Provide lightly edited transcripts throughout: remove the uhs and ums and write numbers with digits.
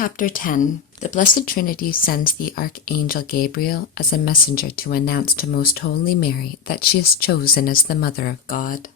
Chapter 10. The Blessed Trinity sends the Archangel Gabriel as a messenger to announce to Most Holy Mary that she is chosen as the Mother of God.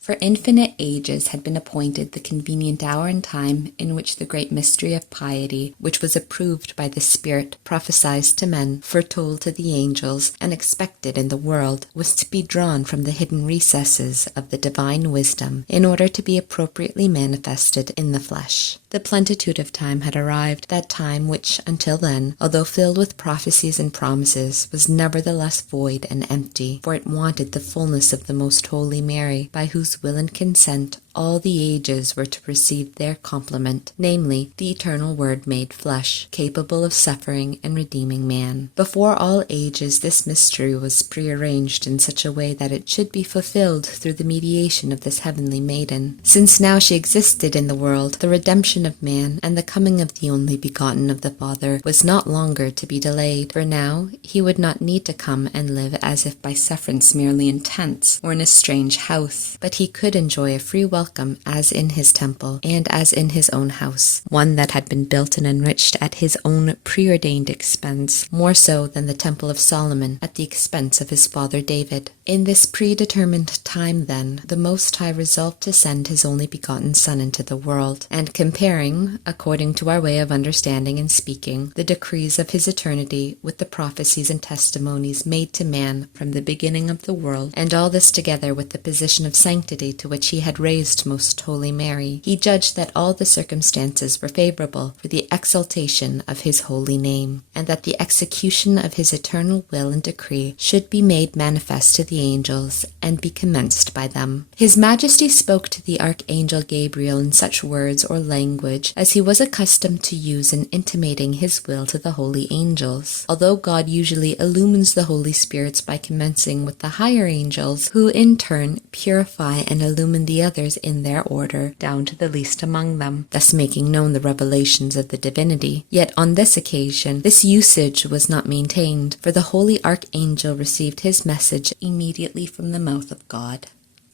For infinite ages had been appointed the convenient hour and time in which the great mystery of piety, which was approved by the Spirit, prophesied to men, foretold to the angels, and expected in the world, was to be drawn from the hidden recesses of the divine wisdom, in order to be appropriately manifested in the flesh. The plenitude of time had arrived, that time which, until then, although filled with prophecies and promises, was nevertheless void and empty, for it wanted the fullness of the Most Holy Mary, by whose will and consent all the ages were to receive their complement, namely, the eternal Word made flesh, capable of suffering and redeeming man. Before all ages this mystery was prearranged in such a way that it should be fulfilled through the mediation of this heavenly maiden. Since now she existed in the world, the redemption of man and the coming of the only begotten of the Father was not longer to be delayed, for now he would not need to come and live as if by sufferance merely in tents or in a strange house, but he could enjoy a free welcome as in his temple and as in his own house, one that had been built and enriched at his own preordained expense, more so than the temple of Solomon at the expense of his father David. In this predetermined time, then, the Most High resolved to send his only begotten Son into the world, and comparing, according to our way of understanding and speaking, the decrees of his eternity with the prophecies and testimonies made to man from the beginning of the world, and all this together with the position of sanctity to which he had raised Most Holy Mary, he judged that all the circumstances were favorable for the exaltation of his holy name, and that the execution of his eternal will and decree should be made manifest to the angels, and be commenced by them. His Majesty spoke to the Archangel Gabriel in such words or language as he was accustomed to use in intimating his will to the holy angels, although God usually illumines the Holy Spirits by commencing with the higher angels, who in turn purify and illumine the others in their order, down to the least among them, thus making known the revelations of the divinity. Yet on this occasion, this usage was not maintained, for the holy Archangel received his message immediately from the mouth of God.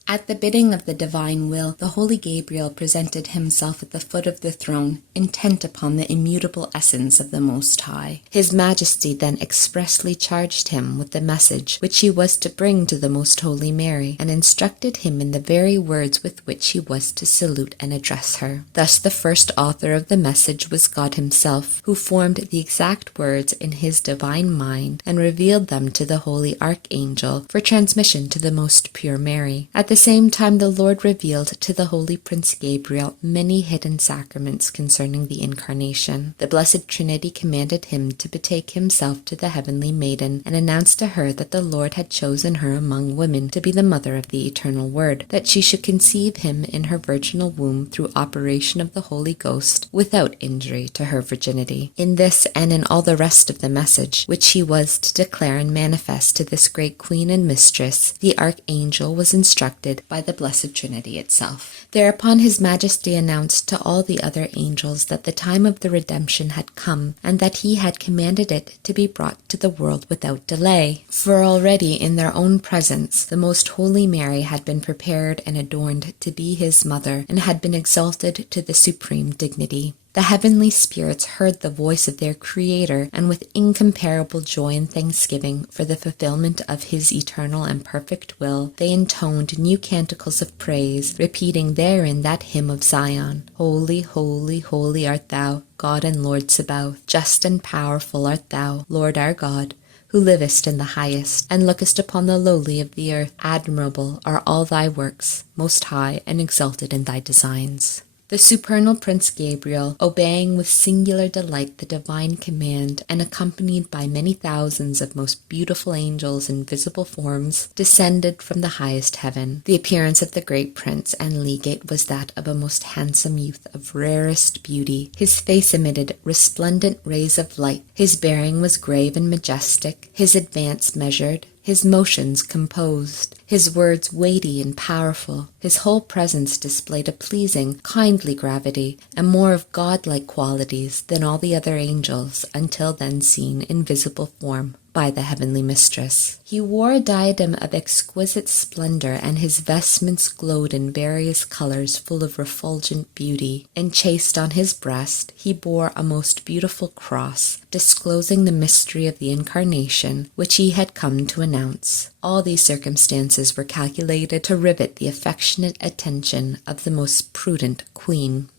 At the bidding of the divine will, the holy Gabriel presented himself at the foot of the throne, intent upon the immutable essence of the Most High. His Majesty then expressly charged him with the message which he was to bring to the Most Holy Mary, and instructed him in the very words with which he was to salute and address her. Thus the first author of the message was God himself, who formed the exact words in his divine mind, and revealed them to the holy Archangel for transmission to the most pure Mary. At the same time the Lord revealed to the holy Prince Gabriel many hidden sacraments concerning the Incarnation. The Blessed Trinity commanded him to betake himself to the heavenly maiden, and announced to her that the Lord had chosen her among women to be the mother of the Eternal Word, that she should conceive him in her virginal womb through operation of the Holy Ghost, without injury to her virginity. In this and in all the rest of the message, which he was to declare and manifest to this great Queen and Mistress, the Archangel was instructed by the Blessed Trinity itself. Thereupon his Majesty announced to all the other angels that the time of the redemption had come, and that he had commanded it to be brought to the world without delay. For already in their own presence the Most Holy Mary had been prepared and adorned to be his mother, and had been exalted to the supreme dignity. The heavenly spirits heard the voice of their Creator, and with incomparable joy and thanksgiving for the fulfillment of his eternal and perfect will, they intoned new canticles of praise, repeating therein that hymn of Zion: Holy, holy, holy art thou, God and Lord Sabaoth. Just and powerful art thou, Lord our God, who livest in the highest, and lookest upon the lowly of the earth. Admirable are all thy works, most high and exalted in thy designs. The supernal Prince Gabriel, obeying with singular delight the divine command, and accompanied by many thousands of most beautiful angels in visible forms, descended from the highest heaven. The appearance of the great prince and legate was that of a most handsome youth of rarest beauty. His face emitted resplendent rays of light. His bearing was grave and majestic, his advance measured, his motions composed. his words weighty and powerful. His whole presence displayed a pleasing, kindly gravity, and more of godlike qualities than all the other angels until then seen in visible form by the heavenly mistress. He wore a diadem of exquisite splendor, and his vestments glowed in various colors full of refulgent beauty. Enchased on his breast, he bore a most beautiful cross, disclosing the mystery of the Incarnation, which he had come to announce. All these circumstances were calculated to rivet the affectionate attention of the most prudent queen.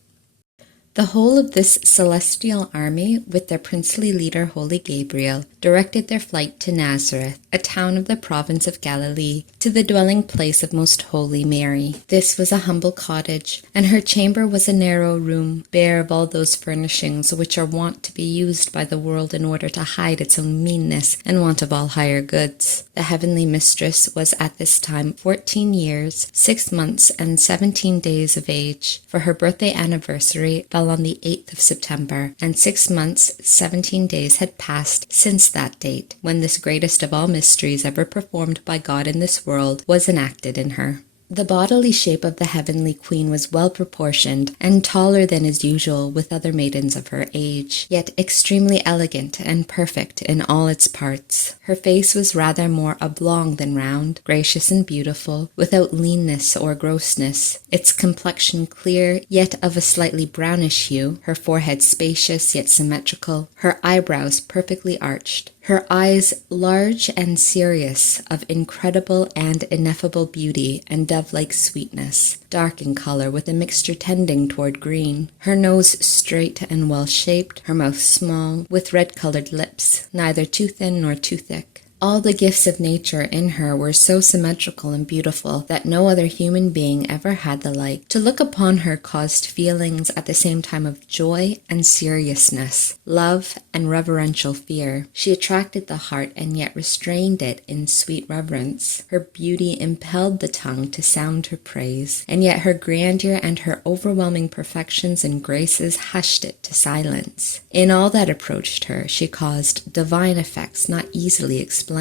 The whole of this celestial army, with their princely leader, holy Gabriel, directed their flight to Nazareth, a town of the province of Galilee, to the dwelling place of most holy Mary. This was a humble cottage, and her chamber was a narrow room, bare of all those furnishings which are wont to be used by the world in order to hide its own meanness and want of all higher goods. The heavenly mistress was at this time 14 years, 6 months, and 17 days of age, for her birthday anniversary fell on the 8th of September, and 6 months, 17 days had passed since that date, when this greatest of all mysteries ever performed by God in this world was enacted in her. The bodily shape of the heavenly queen was well proportioned, and taller than is usual with other maidens of her age, yet extremely elegant and perfect in all its parts. Her face was rather more oblong than round, gracious and beautiful, without leanness or grossness, its complexion clear, yet of a slightly brownish hue, her forehead spacious yet symmetrical, her eyebrows perfectly arched, her eyes large and serious, of incredible and ineffable beauty and dove-like sweetness, dark in color with a mixture tending toward green, her nose straight and well-shaped, her mouth small, with red-colored lips, neither too thin nor too thick. All the gifts of nature in her were so symmetrical and beautiful that no other human being ever had the like. To look upon her caused feelings at the same time of joy and seriousness, love and reverential fear. She attracted the heart and yet restrained it in sweet reverence. Her beauty impelled the tongue to sound her praise, and yet her grandeur and her overwhelming perfections and graces hushed it to silence. In all that approached her, she caused divine effects not easily explained.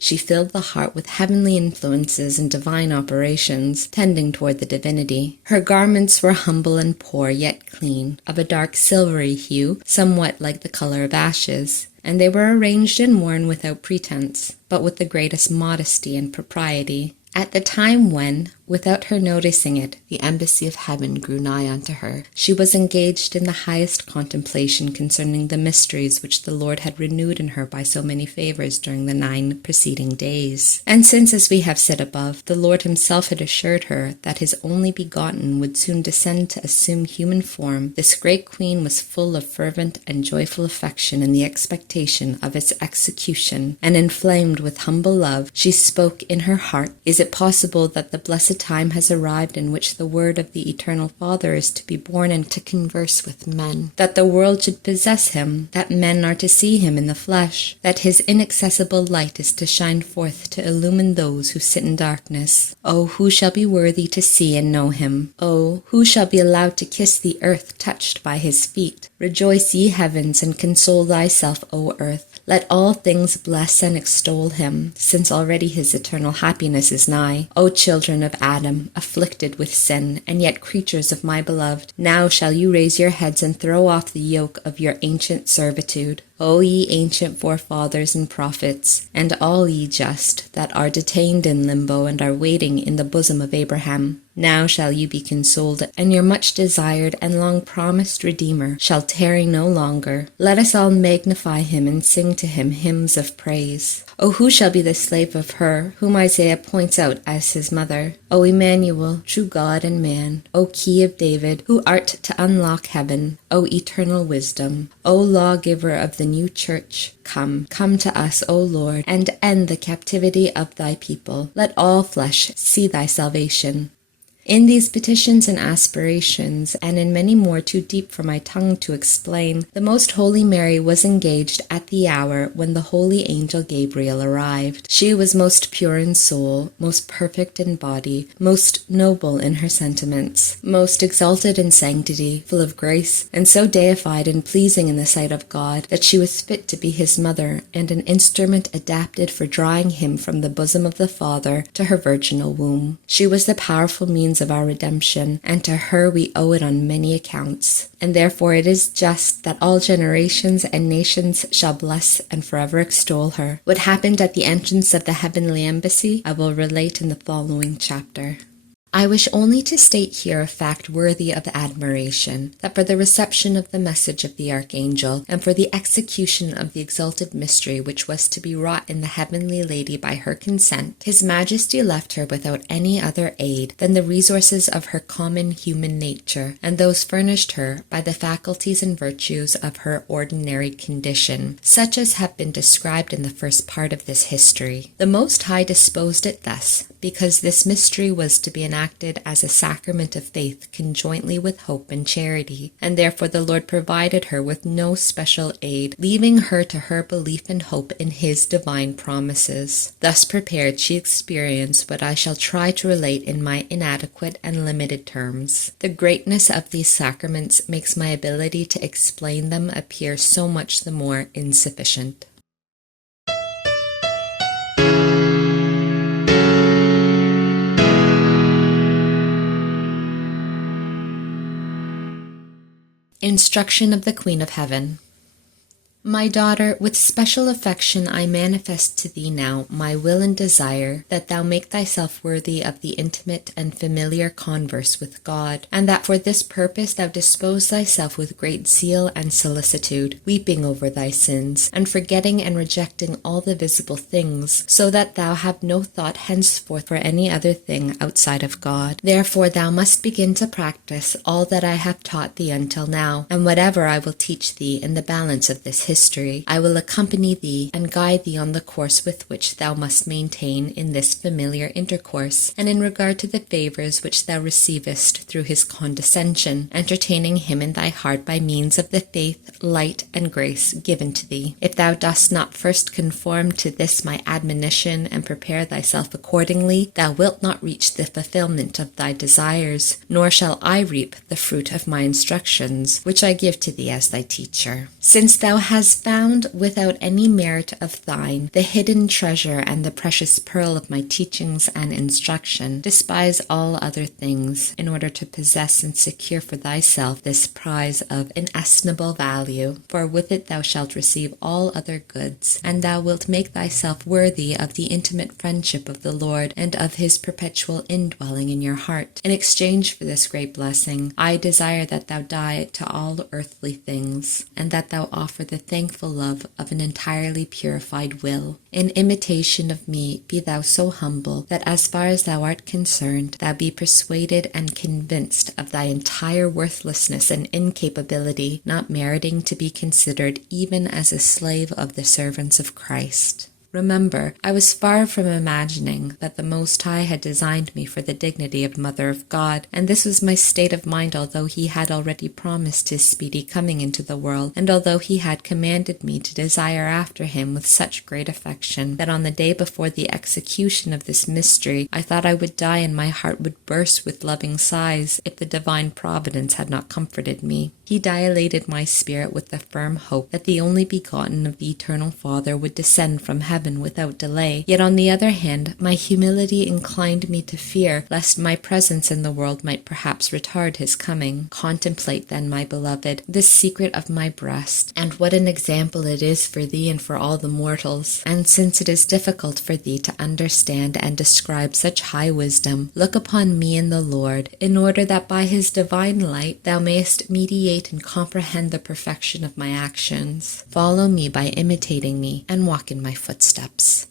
She filled the heart with heavenly influences and divine operations, tending toward the divinity. Her garments were humble and poor, yet clean, of a dark silvery hue, somewhat like the color of ashes, and they were arranged and worn without pretense, but with the greatest modesty and propriety. At the time when, without her noticing it, the embassy of heaven grew nigh unto her, she was engaged in the highest contemplation concerning the mysteries which the Lord had renewed in her by so many favors during the 9 preceding days. And since, as we have said above, the Lord himself had assured her that his only begotten would soon descend to assume human form, this great queen was full of fervent and joyful affection in the expectation of its execution, and inflamed with humble love, she spoke in her heart, "Is it possible that the blessed time has arrived in which the word of the eternal Father is to be born and to converse with men, that the world should possess him, that men are to see him in the flesh, that his inaccessible light is to shine forth to illumine those who sit in darkness? Oh, who shall be worthy to see and know him? Oh, who shall be allowed to kiss the earth touched by his feet? Rejoice, ye heavens, and console thyself, O earth. Let all things bless and extol him, since already his eternal happiness is nigh. O children of Adam, afflicted with sin, and yet creatures of my beloved, now shall you raise your heads and throw off the yoke of your ancient servitude. O ye ancient forefathers and prophets, and all ye just, that are detained in limbo and are waiting in the bosom of Abraham, now shall you be consoled, and your much-desired and long-promised Redeemer shall tarry no longer. Let us all magnify him and sing to him hymns of praise. O who shall be the slave of her whom Isaiah points out as his mother? O Emmanuel, true God and man, O key of David, who art to unlock heaven, O eternal wisdom, O lawgiver of the new church, come to us, O Lord, and end the captivity of thy people. Let all flesh see thy salvation. In these petitions and aspirations, and in many more too deep for my tongue to explain, the Most Holy Mary was engaged at the hour when the holy angel Gabriel arrived. She was most pure in soul, most perfect in body, most noble in her sentiments, most exalted in sanctity, full of grace, and so deified and pleasing in the sight of God that she was fit to be his mother and an instrument adapted for drawing him from the bosom of the Father to her virginal womb. She was the powerful means of our redemption, and to her we owe it on many accounts. And therefore it is just that all generations and nations shall bless and forever extol her. What happened at the entrance of the heavenly embassy I will relate in the following chapter. I wish only to state here a fact worthy of admiration, that for the reception of the message of the Archangel, and for the execution of the exalted mystery which was to be wrought in the heavenly lady by her consent, His Majesty left her without any other aid than the resources of her common human nature, and those furnished her by the faculties and virtues of her ordinary condition, such as have been described in the first part of this history. The Most High disposed it thus, because this mystery was to be enacted as a sacrament of faith conjointly with hope and charity, and therefore the Lord provided her with no special aid, leaving her to her belief and hope in His divine promises. Thus prepared, she experienced what I shall try to relate in my inadequate and limited terms. The greatness of these sacraments makes my ability to explain them appear so much the more insufficient. Instruction of the Queen of Heaven. My daughter, with special affection I manifest to thee now my will and desire that thou make thyself worthy of the intimate and familiar converse with God, and that for this purpose thou dispose thyself with great zeal and solicitude, weeping over thy sins, and forgetting and rejecting all the visible things, so that thou have no thought henceforth for any other thing outside of God. Therefore thou must begin to practice all that I have taught thee until now, and whatever I will teach thee in the balance of this history, I will accompany thee and guide thee on the course with which thou must maintain in this familiar intercourse, and in regard to the favours which thou receivest through his condescension, entertaining him in thy heart by means of the faith, light, and grace given to thee. If thou dost not first conform to this my admonition and prepare thyself accordingly, thou wilt not reach the fulfilment of thy desires, nor shall I reap the fruit of my instructions, which I give to thee as thy teacher. Since thou hast found without any merit of thine the hidden treasure and the precious pearl of my teachings and instruction, despise all other things in order to possess and secure for thyself this prize of inestimable value, for with it thou shalt receive all other goods, and thou wilt make thyself worthy of the intimate friendship of the Lord and of his perpetual indwelling in your heart. In exchange for this great blessing, I desire that thou die to all earthly things, and that thou offer the thankful love of an entirely purified will. In imitation of me, be thou so humble that as far as thou art concerned, thou be persuaded and convinced of thy entire worthlessness and incapability, not meriting to be considered even as a slave of the servants of Christ. Remember, I was far from imagining that the Most High had designed me for the dignity of Mother of God, and this was my state of mind although he had already promised his speedy coming into the world, and although he had commanded me to desire after him with such great affection, that on the day before the execution of this mystery I thought I would die and my heart would burst with loving sighs if the divine providence had not comforted me. He dilated my spirit with the firm hope that the only begotten of the eternal Father would descend from heaven without delay. Yet on the other hand, my humility inclined me to fear lest my presence in the world might perhaps retard his coming. Contemplate then, my beloved, this secret of my breast, and what an example it is for thee and for all the mortals. And since it is difficult for thee to understand and describe such high wisdom, look upon me in the Lord, in order that by his divine light thou mayest mediate and comprehend the perfection of my actions. Follow me by imitating me, and walk in my footsteps.